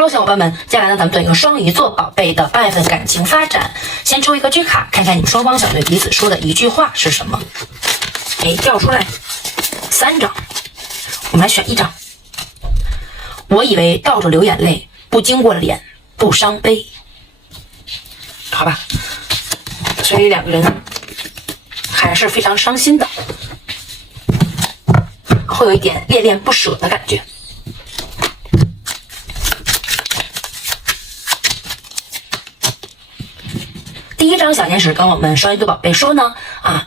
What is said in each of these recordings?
Hello， 小伙伴们，接下来呢，咱们做一个双鱼座宝贝的8月份感情发展。先抽一个剧卡，看看你们双方想对彼此说的一句话是什么。掉出来3张，我们来选一张。我以为倒着流眼泪，不经过脸不伤悲。好吧，所以两个人还是非常伤心的，会有一点恋恋不舍的感觉。第一张小天使跟我们双鱼座宝贝说呢，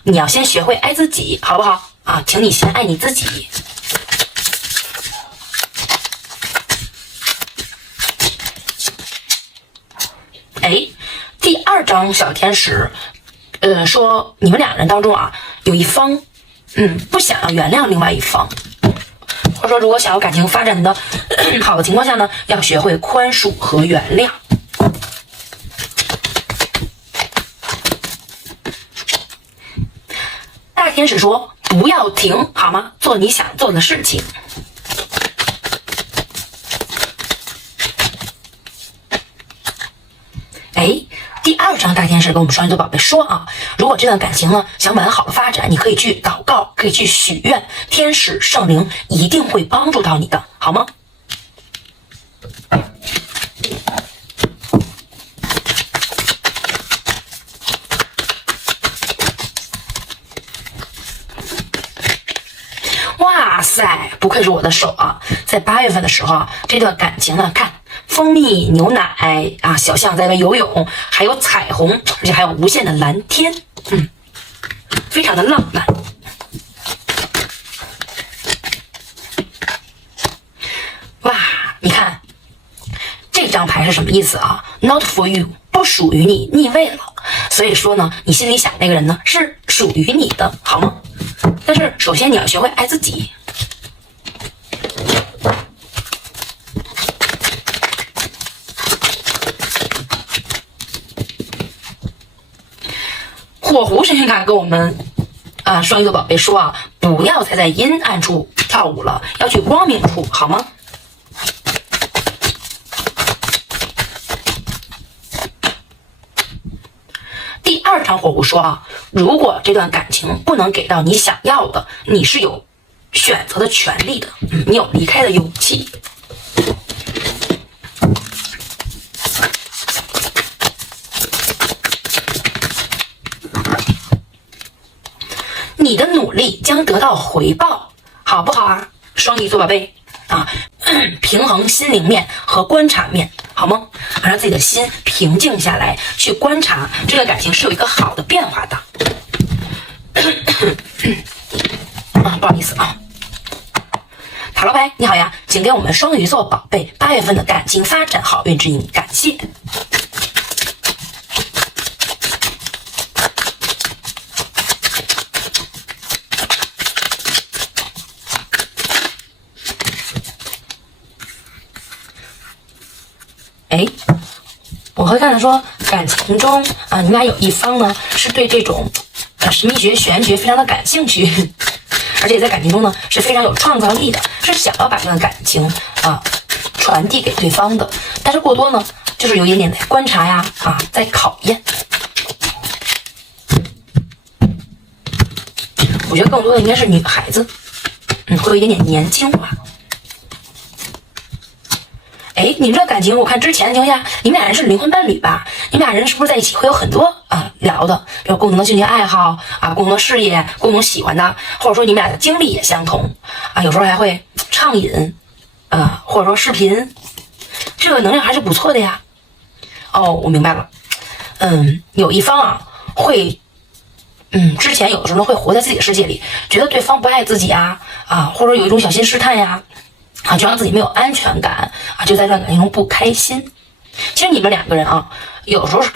你要先学会爱自己，好不好？请你先爱你自己。第二张小天使，说你们两人当中有一方，不想要原谅另外一方，或者说如果想要感情发展的好的情况下呢，要学会宽恕和原谅。大天使说不要停，好吗？做你想做的事情。第二张大天使跟我们双鱼座宝贝说如果这段感情呢想往好的发展，你可以去祷告，可以去许愿，天使圣灵一定会帮助到你的，好吗？哇塞，不愧是我的手在8月份的时候这段感情呢，看蜂蜜牛奶小象在那游泳，还有彩虹，而且还有无限的蓝天，非常的浪漫。哇，你看这张牌是什么意思？Not for you， 不属于你，逆位了。所以说呢，你心里想那个人呢是属于你的，好吗？但是首先你要学会爱自己。火狐神谕卡跟我们双鱼座宝贝说不要再在阴暗处跳舞了，要去光明处，好吗？第二张火狐说如果这段感情不能给到你想要的，你是有选择的权利的，你有离开的勇气。你的努力将得到回报，好不好双鱼座宝贝平衡心灵面和观察面，好吗？让自己的心平静下来，去观察这个感情是有一个好的变化的。不好意思塔罗牌你好呀，请给我们双鱼座宝贝8月份的感情发展好运指引，感谢。我会看到说感情中你们俩有一方呢是对这种神秘学玄学非常的感兴趣，而且在感情中呢是非常有创造力的，是想要把这段感情传递给对方的，但是过多呢就是有一点点在观察在考验。我觉得更多的应该是女孩子会有一点点年轻化。你们这感情我看之前的情况下，你们俩人是灵魂伴侣吧？你们俩人是不是在一起会有很多聊的，比如共同的兴趣爱好共同的事业，共同喜欢的，或者说你们俩的经历也相同有时候还会畅饮或者说视频，这个能量还是不错的呀。我明白了，有一方会之前有的时候呢会活在自己的世界里，觉得对方不爱自己或者说有一种小心试探就让自己没有安全感就在这段感情中不开心。其实你们两个人有时候是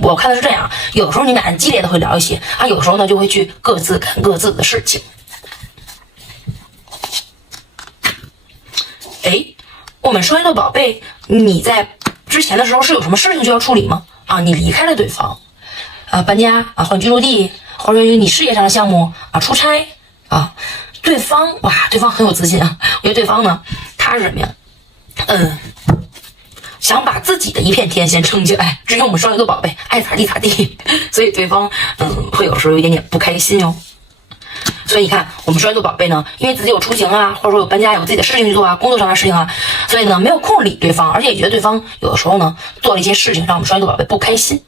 我看的是这样，有的时候你们俩激烈的会聊一些有的时候呢就会去各自干各自的事情。我们双鱼座宝贝，你在之前的时候是有什么事情需要处理吗？你离开了对方搬家换居住地，或者你事业上的项目出差对方很有自信我觉得对方呢，他是什么呀？想把自己的一片天先撑起来，至于我们双鱼座宝贝爱咋地咋地，所以对方会有时候有一点点不开心哟。所以你看，我们双鱼座宝贝呢，因为自己有出行啊，或者说有搬家，有自己的事情去做啊，工作上的事情啊，所以呢没有空理对方，而且也觉得对方有的时候呢做了一些事情让我们双鱼座宝贝不开心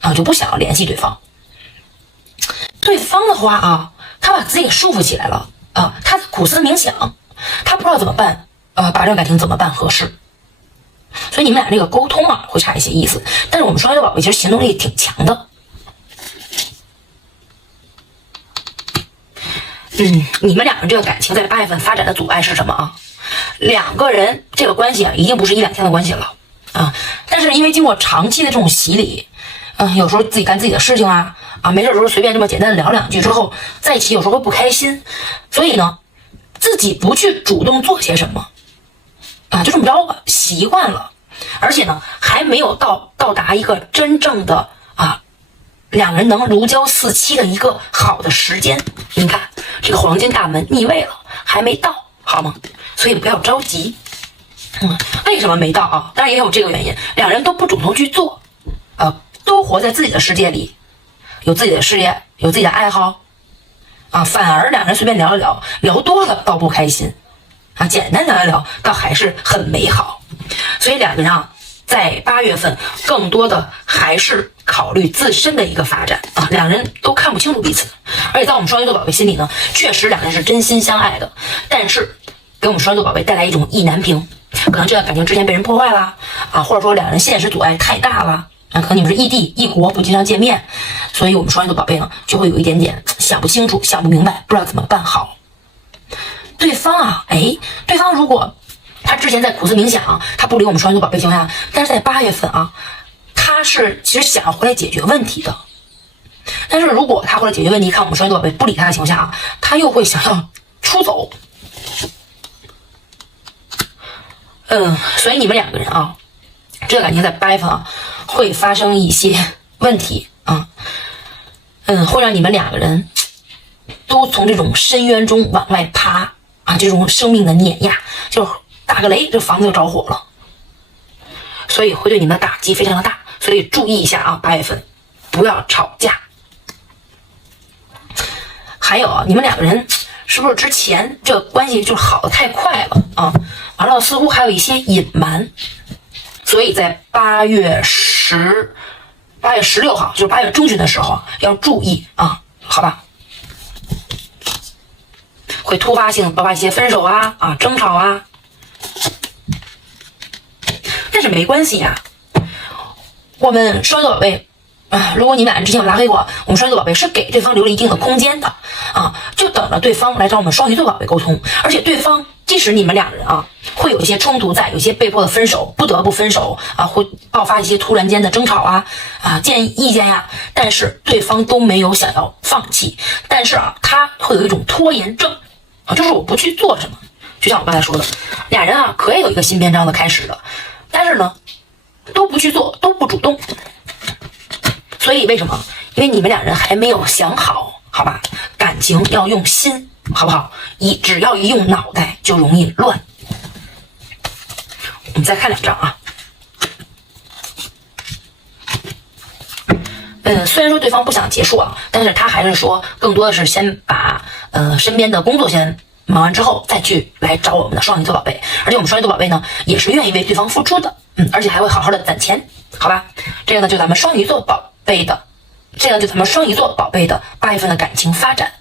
啊，就不想要联系对方。对方的话啊，他把自己给束缚起来了啊，他苦思冥想，他不知道怎么办，把这段感情怎么办合适。所以你们俩这个沟通啊会差一些意思，但是我们双鱼座宝贝其实行动力挺强的。你们两个这个感情在8月份发展的阻碍是什么啊？两个人这个关系啊，已经不是1-2天的关系了啊。但是因为经过长期的这种洗礼，有时候自己干自己的事情啊，没事的时候随便这么简单的聊两句之后，在一起有时候会不开心，所以呢，自己不去主动做些什么啊，就这么着吧，习惯了，而且呢，还没有到达一个真正的两人能如胶似漆的一个好的时间。你看这个黄金大门逆位了，还没到，好吗？所以不要着急。为什么没到啊？当然也有这个原因，两人都不主动去做，都活在自己的世界里，有自己的事业，有自己的爱好反而两人随便聊一聊，聊多了倒不开心简单聊一聊倒还是很美好。所以两个人在8月份更多的还是考虑自身的一个发展两人都看不清楚彼此，而且在我们双鱼座宝贝心里呢，确实两人是真心相爱的，但是给我们双鱼座宝贝带来一种意难平，可能这段感情之前被人破坏了或者说两人现实阻碍太大了可能你们是异地异国，不经常见面，所以我们双鱼座宝贝呢就会有一点点想不清楚，想不明白，不知道怎么办好。对方对方如果他之前在苦思冥想，他不理我们双鱼座宝贝情况下，但是在8月份他是其实想要回来解决问题的。但是如果他回来解决问题，看我们双鱼座宝贝不理他的情况下他又会想要出走。所以你们两个人这个感情在8月份会发生一些问题会让你们两个人都从这种深渊中往外爬这种生命的碾压，就是打个雷，这房子就着火了，所以会对你们的打击非常的大，所以注意一下8月份不要吵架。还有你们两个人是不是之前这个关系就好的太快了完了似乎还有一些隐瞒，所以在8月16号，就是8月中旬的时候要注意好吧？会突发性爆发一些分手争吵但是没关系我们双鱼座宝贝如果你们俩之前有拉黑过，我们双鱼座宝贝是给对方留了一定的空间的就等着对方来找我们双鱼座宝贝沟通。而且对方即使你们两人会有一些冲突在，有些被迫的分手，不得不分手会爆发一些突然间的争吵建议意见但是对方都没有想要放弃，但是他会有一种拖延症就是我不去做什么。就像我刚才说的，俩人可以有一个新篇章的开始的，但是呢都不去做，都不主动。所以为什么？因为你们两人还没有想好，好吧？感情要用心，好不好？只要一用脑袋就容易乱。我们再看2张虽然说对方不想结束但是他还是说更多的是先把身边的工作先忙完之后再去来找我们的双鱼座宝贝，而且我们双鱼座宝贝呢也是愿意为对方付出的而且还会好好的攒钱，好吧？这个呢就咱们双鱼座宝贝的8月份的感情发展。